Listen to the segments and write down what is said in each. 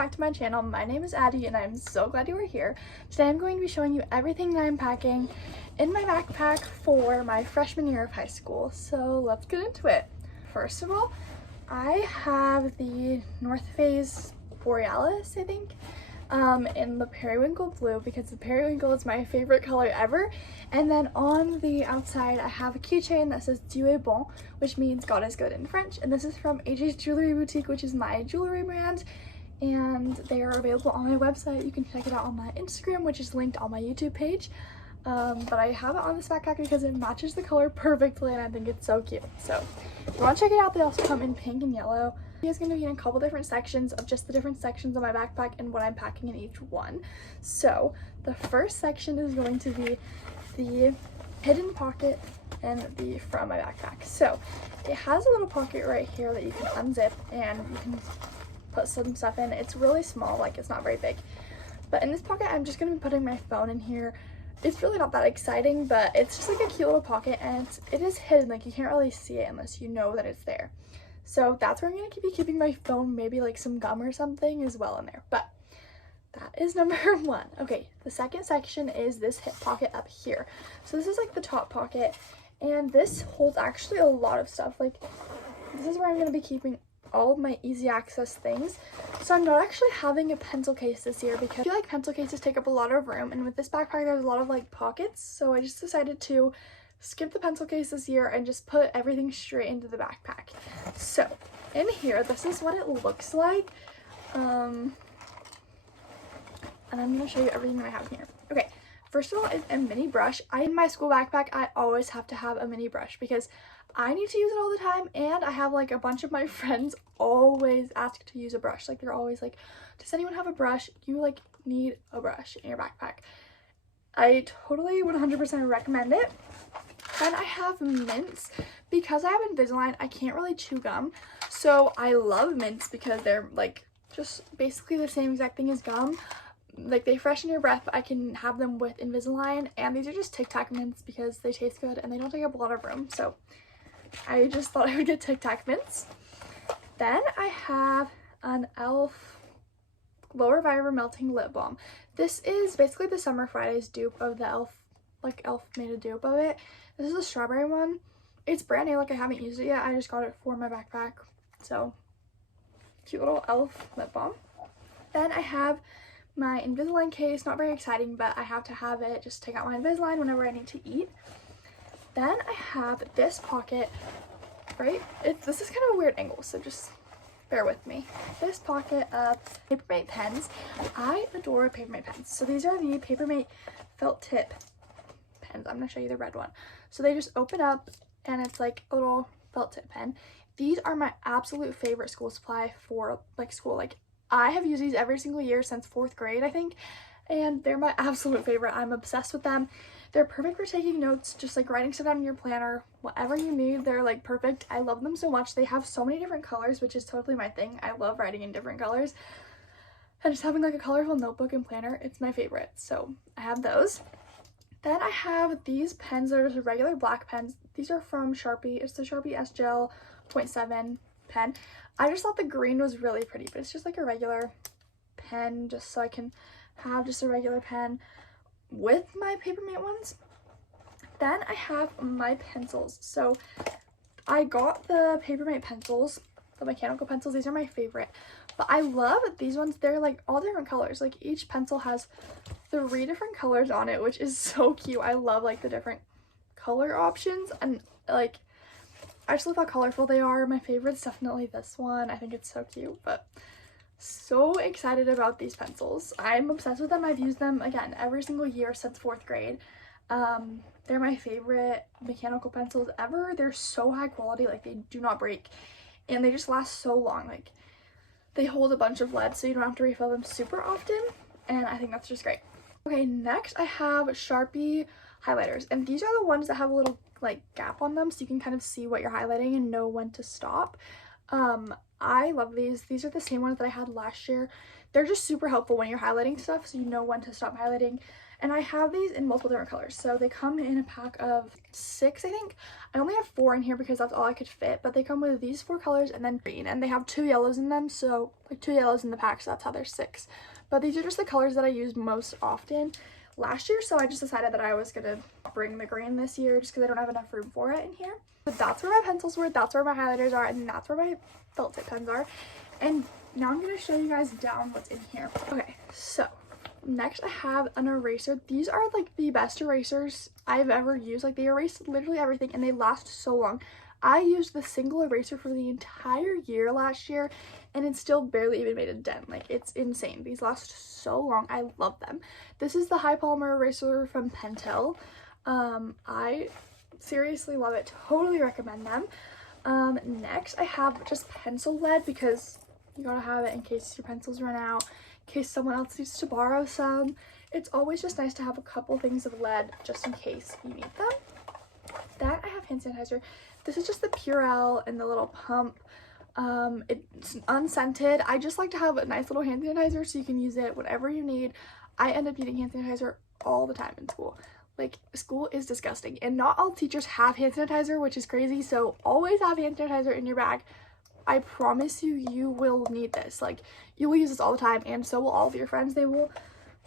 back to my channel. My name is Addie and I'm so glad you are here. Today I'm going to be showing you everything that I'm packing in my backpack for my freshman year of high school. So let's get into it. First of all, I have the North Face Borealis, I think, in the periwinkle blue because the periwinkle is my favorite color ever. And then on the outside I have a keychain that says Dieu est bon, which means God is good in French, and this is from AJ's Jewelry Boutique, which is my jewelry brand, and they are available on my website. You can check it out on my Instagram, which is linked on my YouTube page. But I have it on this backpack because it matches the color perfectly and I think it's so cute. So if you want to check it out, they also come in pink and yellow. It's going to be in a couple different sections of just the different sections of my backpack and what I'm packing in each one. So the first section is going to be the hidden pocket and the front of my backpack. So it has a little pocket right here that you can unzip and you can put some stuff in. It's really small, like it's not very big. But in this pocket, I'm just going to be putting my phone in here. It's really not that exciting, but it's just like a cute little pocket, and it is hidden. Like you can't really see it unless you know that it's there. So that's where I'm going to be keeping my phone, maybe like some gum or something as well in there. But that is number one. Okay, the second section is this hip pocket up here. So this is like the top pocket, and this holds actually a lot of stuff. Like this is where I'm going to be keeping all of my easy access things. So I'm not actually having a pencil case this year because I feel like pencil cases take up a lot of room, and with this backpack there's a lot of like pockets, so I just decided to skip the pencil case this year and just put everything straight into the backpack. So in here, this is what it looks like, and I'm going to show you everything that I have in here. Okay, first of all is a mini brush. In my school backpack I always have to have a mini brush because I need to use it all the time, and I have like a bunch of my friends always ask to use a brush. Like they're always like, does anyone have a brush? You like need a brush in your backpack. I totally 100% recommend it. Then I have mints. Because I have Invisalign, I can't really chew gum, so I love mints because they're like just basically the same exact thing as gum. Like they freshen your breath, but I can have them with Invisalign, and these are just Tic Tac mints because they taste good and they don't take up a lot of room, so I just thought I would get Tic Tac mints. Then I have an e.l.f. Glow Reviver Melting Lip Balm. This is basically the Summer Fridays dupe of the e.l.f. Like e.l.f. made a dupe of it. This is the strawberry one. It's brand new, like I haven't used it yet. I just got it for my backpack. So cute little e.l.f. lip balm. Then I have my Invisalign case. Not very exciting, but I have to have it just to take out my Invisalign whenever I need to eat. Then I have this pocket, right? This is kind of a weird angle, so just bear with me. This pocket of Papermate pens. I adore Papermate pens. So these are the Papermate felt tip pens. I'm going to show you the red one. So they just open up and it's like a little felt tip pen. These are my absolute favorite school supply for like school. Like I have used these every single year since 4th grade, I think, and they're my absolute favorite. I'm obsessed with them. They're perfect for taking notes, just like writing stuff down in your planner, whatever you need. They're like perfect. I love them so much. They have so many different colors, which is totally my thing. I love writing in different colors, and just having like a colorful notebook and planner, it's my favorite. So I have those. Then I have these pens. They're just regular black pens. These are from Sharpie. It's the Sharpie S-Gel 0.7 pen. I just thought the green was really pretty, but it's just like a regular pen, just so I can have just a regular pen with my Papermate ones. Then I have my pencils. So I got the Papermate pencils, the mechanical pencils. These are my favorite, but I love these ones. They're like all different colors. Like each pencil has 3 different colors on it, which is so cute. I love like the different color options, and like I just love how colorful they are. My favorite's definitely this one. I think it's so cute, but so excited about these pencils. I'm obsessed with them. I've used them again every single year since 4th grade. They're my favorite mechanical pencils ever. They're so high quality, like they do not break, and they just last so long. Like they hold a bunch of lead, so you don't have to refill them super often, and I think that's just great. Okay, next I have Sharpie highlighters, and these are the ones that have a little like gap on them so you can kind of see what you're highlighting and know when to stop. I love these. These are the same ones that I had last year. they're just super helpful when you're highlighting stuff, so you know when to stop highlighting. And I have these in multiple different colors. So they come in a pack of 6, I think. I only have 4 in here because that's all I could fit. But they come with these 4 colors and then green. And they have 2 yellows in them. So like 2 yellows in the pack. So that's how there's 6. But these are just the colors that I use most often last year. So I just decided that I was going to bring the green this year just because I don't have enough room for it in here. But that's where my pencils were. That's where my highlighters are. And that's where my felt tip pens are. And now I'm going to show you guys down what's in here. Okay, so next I have an eraser. These are like the best erasers I've ever used. Like they erase literally everything and they last so long. I used the single eraser for the entire year last year and it still barely even made a dent. Like it's insane. These last so long. I love them. This is the high polymer eraser from Pentel. I seriously love it. Totally recommend them. Next I have just pencil lead because you gotta have it in case your pencils run out, in case someone else needs to borrow some. It's always just nice to have a couple things of lead just in case you need them. Then I have hand sanitizer. This is just the Purell and the little pump. It's unscented. I just like to have a nice little hand sanitizer so you can use it whenever you need. I end up using hand sanitizer all the time in school. Like, school is disgusting and not all teachers have hand sanitizer, which is crazy. So always have hand sanitizer in your bag. I promise you, you will need this. Like, you will use this all the time, and so will all of your friends. They will,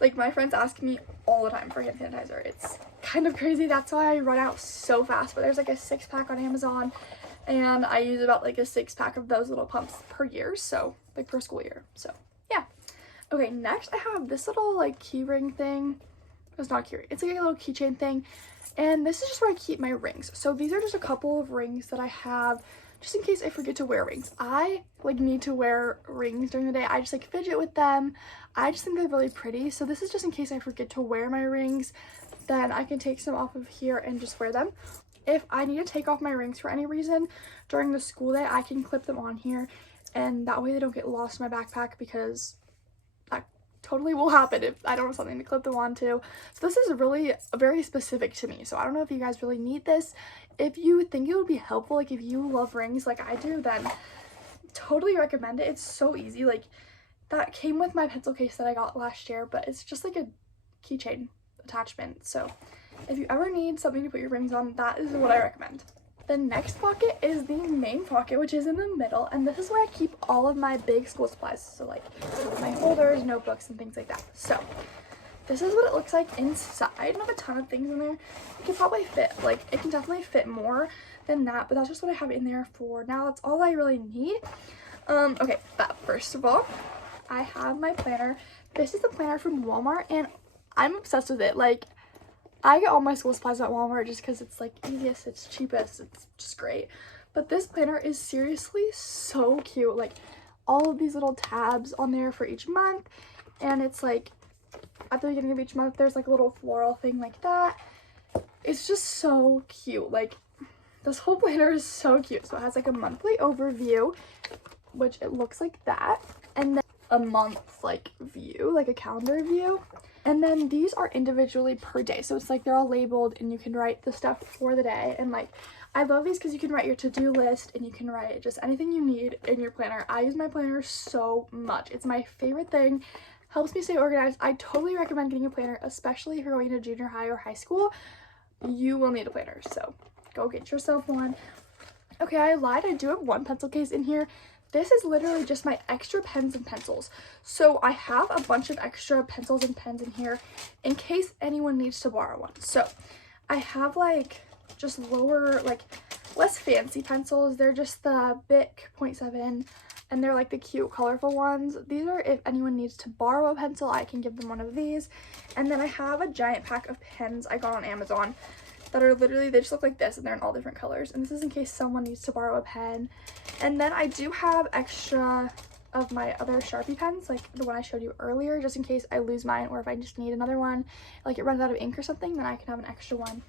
like, my friends ask me all the time for hand sanitizer. It's kind of crazy. That's why I run out so fast. But there's like a 6-pack on Amazon, and I use about like a 6-pack of those little pumps per year, so like per school year. So yeah. Okay, next I have this little like key ring thing. It's not key ring. It's like a little keychain thing, and this is just where I keep my rings. So these are just a couple of rings that I have just in case I forget to wear rings. I like need to wear rings during the day. I just like fidget with them. I just think they're really pretty. So this is just in case I forget to wear my rings, then I can take some off of here and just wear them. If I need to take off my rings for any reason during the school day, I can clip them on here, and that way they don't get lost in my backpack, because that totally will happen if I don't have something to clip them onto. So this is really very specific to me. So I don't know if you guys really need this. If you think it would be helpful, like if you love rings like I do, then totally recommend it. It's so easy. Like, that came with my pencil case that I got last year, but it's just like a keychain attachment. So if you ever need something to put your rings on, that is what I recommend. The next pocket is the main pocket, which is in the middle, and this is where I keep all of my big school supplies. So like my folders, notebooks, and things like that. So this is what it looks like inside. I don't have a ton of things in there. It can probably fit, like, it can definitely fit more than that, but that's just what I have in there for now. That's all I really need. Okay, but first of all, I have my planner. This is the planner from Walmart, and I'm obsessed with it. Like, I get all my school supplies at Walmart just because it's, like, easiest, it's cheapest, it's just great. But this planner is seriously so cute. Like, all of these little tabs on there for each month, and it's, like, at the beginning of each month, there's like a little floral thing like that. It's just so cute. Like, this whole planner is so cute. So it has like a monthly overview, which it looks like that. And then a month like view, like a calendar view. And then these are individually per day. So it's like they're all labeled and you can write the stuff for the day. And like, I love these because you can write your to-do list and you can write just anything you need in your planner. I use my planner so much. It's my favorite thing. Helps me stay organized. I totally recommend getting a planner, especially if you're going to junior high or high school. You will need a planner, so go get yourself one. Okay, I lied. I do have one pencil case in here. This is literally just my extra pens and pencils. So I have a bunch of extra pencils and pens in here in case anyone needs to borrow one. So I have like just lower, like less fancy pencils. They're just the Bic 0.7. And they're like the cute, colorful ones. These are if anyone needs to borrow a pencil, I can give them one of these. And then I have a giant pack of pens I got on Amazon that are literally, they just look like this and they're in all different colors. And this is in case someone needs to borrow a pen. And then I do have extra of my other Sharpie pens, like the one I showed you earlier, just in case I lose mine or if I just need another one, like it runs out of ink or something, then I can have an extra one.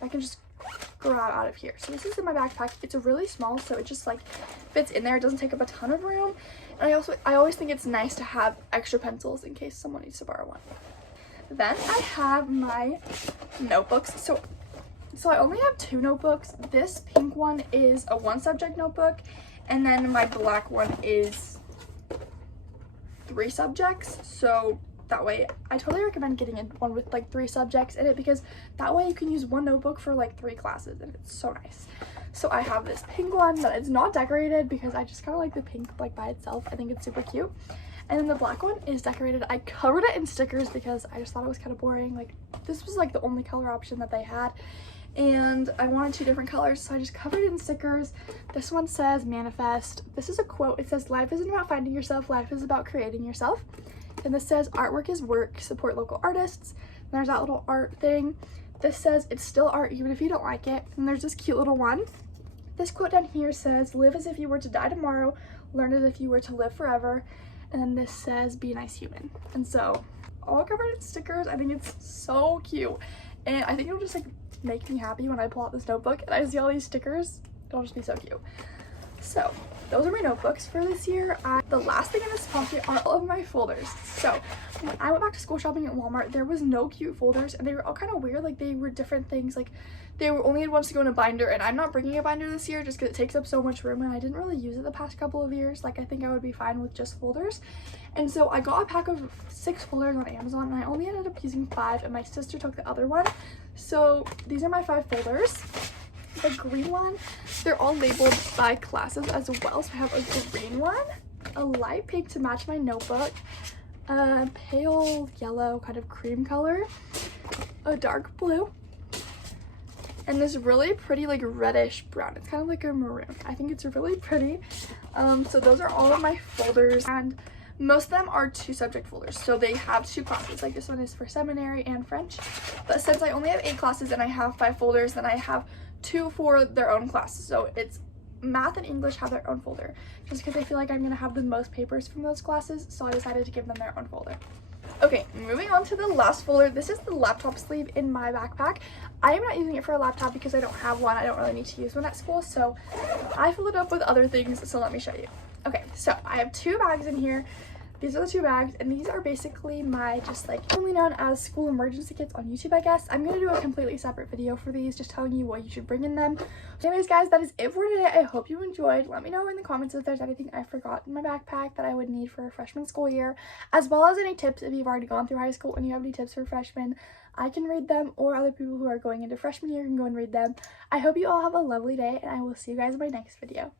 I can just grab out of here. So this is in my backpack. It's really small, so it just like fits in there. It doesn't take up a ton of room. And I always think it's nice to have extra pencils in case someone needs to borrow one. Then I have my notebooks. So I only have 2 notebooks. This pink one is a 1-subject notebook, and then my black one is 3 subjects, so that way I totally recommend getting one with like 3 subjects in it, because that way you can use one notebook for like 3 classes, and it's so nice. So I have this pink one that is not decorated because I just kind of like the pink like by itself. I think it's super cute. And then the black one is decorated. I covered it in stickers because I just thought it was kind of boring. Like, this was like the only color option that they had, and I wanted 2 different colors, so I just covered it in stickers. This one says manifest. This is a quote. It says, life isn't about finding yourself, life is about creating yourself. And this says, artwork is work, support local artists. And there's that little art thing. This says, it's still art even if you don't like it. And there's this cute little one. This quote down here says, live as if you were to die tomorrow, learn as if you were to live forever. And then this says, be a nice human. And so, all covered in stickers. I think it's so cute. And I think it'll just like make me happy when I pull out this notebook and I see all these stickers. It'll just be so cute. So, those are my notebooks for this year. The last thing in this pocket are all of my folders. So, when I went back to school shopping at Walmart, there was no cute folders, and they were all kind of weird. Like, they were different things. Like, they were only ones to go in a binder, and I'm not bringing a binder this year just because it takes up so much room, and I didn't really use it the past couple of years. Like, I think I would be fine with just folders. And so I got a pack of 6 folders on Amazon, and I only ended up using 5, and my sister took the other one. So these are my 5 folders. The green one, they're all labeled by classes as well. So I have a green one, a light pink to match my notebook, a pale yellow kind of cream color, a dark blue, and this really pretty like reddish brown. It's kind of like a maroon. I think it's really pretty. So those are all of my folders, and most of them are 2 subject folders. So they have 2 classes. Like, this one is for seminary and French. But since I only have 8 classes and I have 5 folders, then I have 2 for their own classes. So it's math and English have their own folder, just because I feel like I'm gonna have the most papers from those classes, so I decided to give them their own folder. Okay, moving on to the last folder. This is the laptop sleeve in my backpack. I am not using it for a laptop because I don't have one. I don't really need to use one at school, so I filled it up with other things, so let me show you. Okay, so I have 2 bags in here. These are the 2 bags, and these are basically my just like only known as school emergency kits on YouTube, I guess. I'm gonna do a completely separate video for these, just telling you what you should bring in them. So anyways, guys, that is it for today. I hope you enjoyed. Let me know in the comments if there's anything I forgot in my backpack that I would need for a freshman school year, as well as any tips if you've already gone through high school and you have any tips for freshmen. I can read them, or other people who are going into freshman year can go and read them. I hope you all have a lovely day, and I will see you guys in my next video.